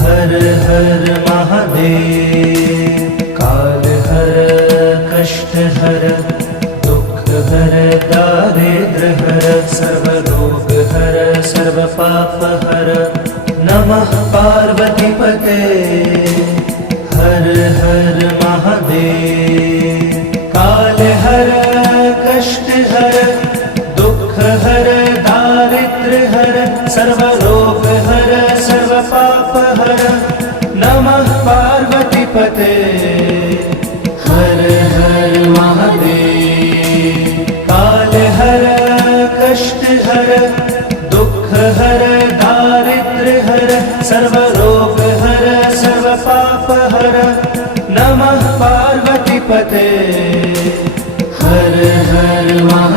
हर हर महादेव। काल हर कष्ट हर दुख हर दारिद्र हर सर्व रोग हर सर्व पाप हर। नमः पार्वती पते। हर हर महादेव। काल हर कष्ट हर दुख हर दारिद्र हर सर्व रोग हर सर्व पाप हर। नमः पार्वती पते। हर हर महादेव। काल हर कष्ट हर दुख हर दारिद्र हर सर्व रोग हर सर्व पाप हर। नमः पार्वती पते। हर हर महादेव।